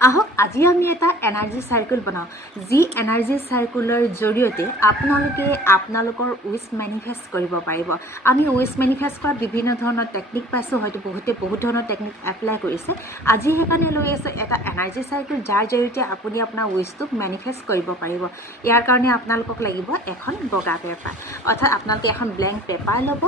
আহক আজি আমি এটা এনাৰ্জি সাইকেল বনাও যি এনাৰ্জি সাইকেলৰ জৰিয়তে আপোনালোকৰ উইশ মেনিফেষ্ট কৰিব পাৰিব আমি উইশ মেনিফেষ্ট কৰা বিভিন্ন ধৰণৰ টেকনিক পাইছো হয়তো বহুত ধৰণৰ টেকনিক এপ্লাই কৰিছে আজি হেকানে লৈ আছে এটা এনাৰ্জি সাইকেল যাৰ জৰিয়তে আপুনি আপোনাৰ উইশটো মেনিফেষ্ট কৰিব পাৰিব ইয়াৰ কাৰণে আপোনালোকক লাগিব এখন বগা পেপাৰ অৰ্থাৎ আপোনালোকে এখন ব্ল্যাঙ্ক পেপাৰ ল'ব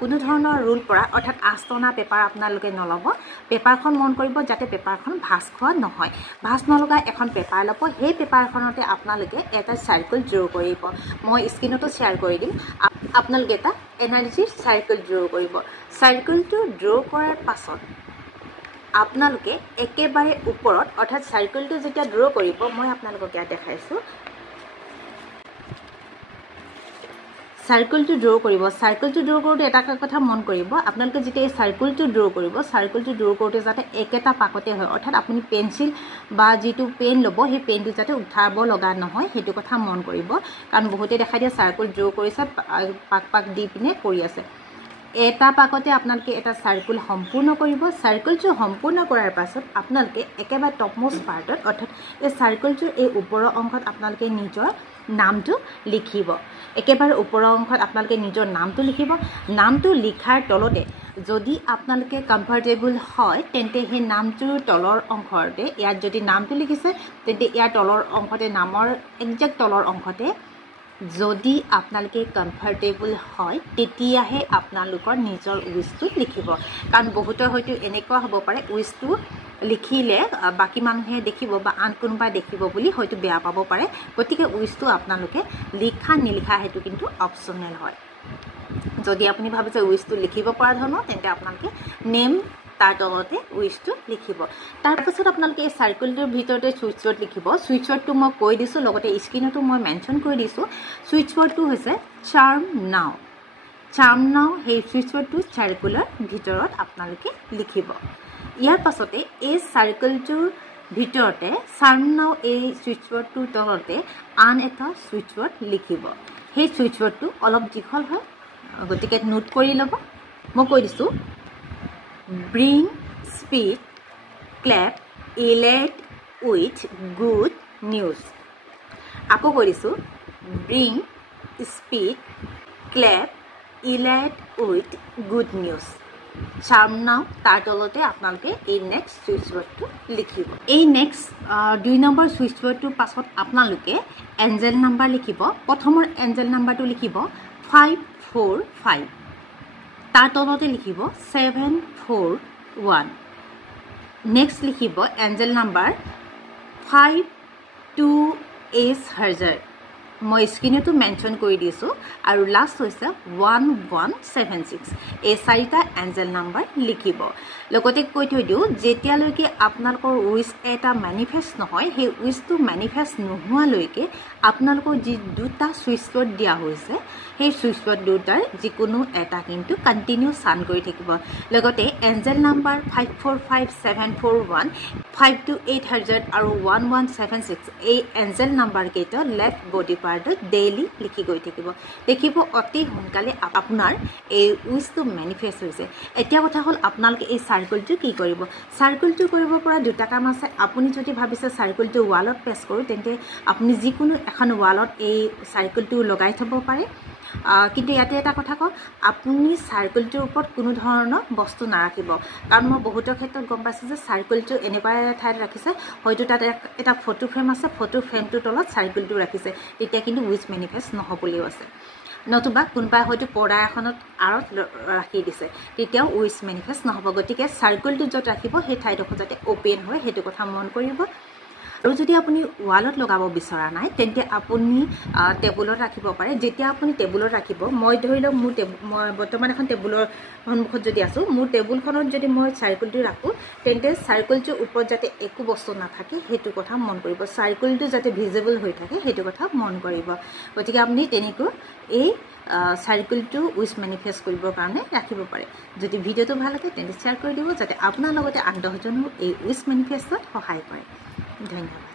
কোনো ধৰণৰ ৰুল পৰা অৰ্থাৎ আস্তনা পেপাৰ আপোনালোকে নলব পেপাৰখন মন কৰিব যাতে পেপাৰখন ভাঁজ খোৱা নহয় ভাঁজ নলগা এখন পেপাৰ ল'ব সেই পেপাৰখনতে আপোনালোকে এটা সাইকেল ড্ৰ কৰিব মই স্ক্ৰিনতো শেয়াৰ কৰি দিম আপোনালোকে এটা এনাৰ্জি সাইকেল ড্ৰ কৰিব সাইকেলটো ড্ৰ কৰাৰ পাছত আপোনালোকে একেবাৰে ওপৰত অৰ্থাৎ সাইকেলটো যেতিয়া ড্ৰ কৰিব মই আপোনালোকক ইয়াত দেখাইছো সাইকেলটো ড্ৰ কৰিব সাইকেলটো ড্ৰ কৰোতে এটা কথা মন কৰিব আপোনালোকে যেতিয়া এই সাইকেলটো ড্ৰ কৰিব সাইকেলটো ড্ৰ কৰোতে যাতে একেটা পাকতে হয় অৰ্থাৎ আপুনি পেন্সিল বা যেটো পেন লব সেই পেনটো যাতে উঠাব লগা নহয় হেতু কথা মন কৰিব কাৰণ বহুতে দেখাই দিয়ে সাইকেল ড্ৰ কৰিছে পাক দি পিনে কৰি আছে এটা পাকতে আপোনালোকে এটা সাইকেল সম্পূৰ্ণ কৰিব সাইকেলটো সম্পূৰ্ণ কৰাৰ পাছত আপোনালোকে একেবাৰে টপমোস্ট পাৰ্টত অৰ্থাৎ এই সাইকেলটোৰ এই ওপৰৰ অংশত আপোনালোকে নিজৰ নামটো লিখিব একেবাৰে ওপৰৰ অংশত আপোনালোকে নিজৰ নামটো লিখিব নামটো লিখাৰ তলতে যদি আপোনালোকে কমফৰ্টেবল হয় তেন্তে সেই নামটোৰ তলৰ অংশতে ইয়াত যদি নামটো লিখিছে তেন্তে ইয়াৰ তলৰ অংশতে নামৰ একজেক্ট তলৰ অংশতে যদি আপোনালোকে কমফৰ্টেবল হয় তেতিয়াহে আপোনালোকৰ নিজৰ উইশটো লিখিব কাৰণ বহুতৰ হয়তো এনেকুৱা হ'ব পাৰে উইশটো লিখিলে বাকি মানুহে দেখিব বা আন কোনোবাই দেখিব বুলি হয়তো বেয়া পাব পাৰে গতিকে উইশটো আপোনালোকে লিখা নিলিখা হেতু কিন্তু অপচনেল হয় যদি আপুনি ভাবে যে উইশটো লিখিব পৰা ধৰণৰ তেন্তে আপোনালোকে নেম তাৰ তলতে উইশটো লিখিব তাৰ পাছত আপোনালোকে এই সাইকেলটোৰ ভিতৰতে সুইচ ৱৰ্ড লিখিব সুইচ ৱৰ্ডটো মই কৈ দিছো লগতে স্ক্ৰিনতো মই মেনশন কৰি দিছো সুইচ ৱৰ্ডটো হৈছে চাৰ্ম নাও সেই সুইচ ৱৰ্ডটো সাইকেলৰ ভিতৰত আপোনালোকে লিখিব ইয়াৰ পাছতে এই সাইকেলটোৰ ভিতৰতে চাৰ্ম নাও এই সুইচ ৱৰ্ডটোৰ তলতে আন এটা সুইচ ৱৰ্ড লিখিব সেই সুইচ ৱৰ্ডটো অলপ দীঘল হয় গতিকে নোট কৰি ল'ব মই কৈ দিছো bring speed clap elate with good news আকৌ কৈ দিছো bring speed clap elate with good news চাৰ্ম নাও তাৰ তলতে আপোনালোকে এই নেক্সট সুইচ ৱৰ্ডটো লিখিব এই নেক্সট 2 নম্বৰ সুইচ ৱৰ্ডটোৰ পাছত আপোনালোকে এঞ্জেল নাম্বাৰ লিখিব প্ৰথমৰ এঞ্জেল নাম্বাৰটো লিখিব 545 তাৰ তলতে লিখিব 741 নেক্সট লিখিব এঞ্জেল নাম্বাৰ 5280 মই স্ক্ৰিনতো মেনশন কৰি দিছো আৰু লাষ্ট হৈছে 1176 এই চাৰিটা এঞ্জেল নাম্বাৰ লিখিব লগতে কৈ থৈ দিও যেতিয়ালৈকে আপোনালোকৰ উইশ এটা মেনিফেষ্ট নহয় সেই উইশটো মেনিফেষ্ট নোহোৱালৈকে আপোনালোকৰ যি দুটা সুইচ ৱৰ্ড দিয়া হৈছে সেই সুইচ ৱৰ্ড দুটাৰ যিকোনো এটা কিন্তু কন্টিনিউ সান কৰি থাকিব লগতে এঞ্জেল নাম্বাৰ 545741 52800 আৰু 1176 এই এঞ্জেল নাম্বাৰ কেইটা লেফট বডি পাৰ্টত ডেইলি লিখি গৈ থাকিব দেখিব অতি সোনকালে আপোনাৰ এই উইশটো মেনিফেষ্ট হৈছে এতিয়া কথা হল আপোনালোকে এই সাইকেলটো কি কৰিব সাইকেলটো কৰিব পৰা দুটা কাম আছে আপুনি যদি ভাবিছে সাইকেলটো ৱালত পেষ্ট কৰো তেন্তে আপুনি যিকোনো এখন ৱালত এই সাইকেলটো লগাই থব পাৰে কিন্তু ইয়াতে এটা কথা কওঁ আপুনি সাইকেলটোৰ ওপৰত কোনো ধৰণৰ বস্তু নাৰাখিব কাৰণ মই বহুতৰ ক্ষেত্ৰত গম পাইছো যে সাইকেলটো এনেকুৱা ঠাইত ৰাখিছে হয়তো তাত এটা ফটো ফ্ৰেম আছে ফটো ফ্ৰেমটোৰ তলত সাইকেলটো ৰাখিছে তেতিয়া কিন্তু উইশ মেনিফেষ্ট নহবলিও আছে নতুবা কোনবাই হয়তো পৰ্দা এখনত আৰত ৰাখি দিছে তেতিয়াও উইশ মেনিফেষ্ট নহব গতিকে সাইকেলটো যত ৰাখিব সেই ঠাইডোখৰ যাতে ওপেন হয় হেতু কথা মন কৰিব আৰু যদি আপুনি ৱালত লগাব বিচৰা নাই তেন্তে আপুনি টেবুলত ৰাখিব পাৰে যেতিয়া আপুনি টেবুলত ৰাখিব মই ধৰি লওক মই বৰ্তমান এখন টেবুলৰ সন্মুখত যদি আছো মোৰ টেবুলখনত যদি মই সাইকেলটো ৰাখো তেন্তে সাইকেলটোৰ ওপৰত যাতে একো বস্তু নাথাকে হেতু কথা মন কৰিব সাইকেলটো যাতে ভিজিবল হৈ থাকে হেতু কথা মন কৰিব গতিকে আপুনি তেনেকৈ এই সাইকেলটো উইশ মেনিফেষ্ট কৰিবৰ কাৰণে ৰাখিব পাৰে যদি ভিডিওটো ভাল লাগে তেন্তে শেয়াৰ কৰি দিব যাতে আপোনাৰ লগতে আন 10জনক এই উইশ মেনিফেষ্টত সহায় কৰে ধন্যবাদ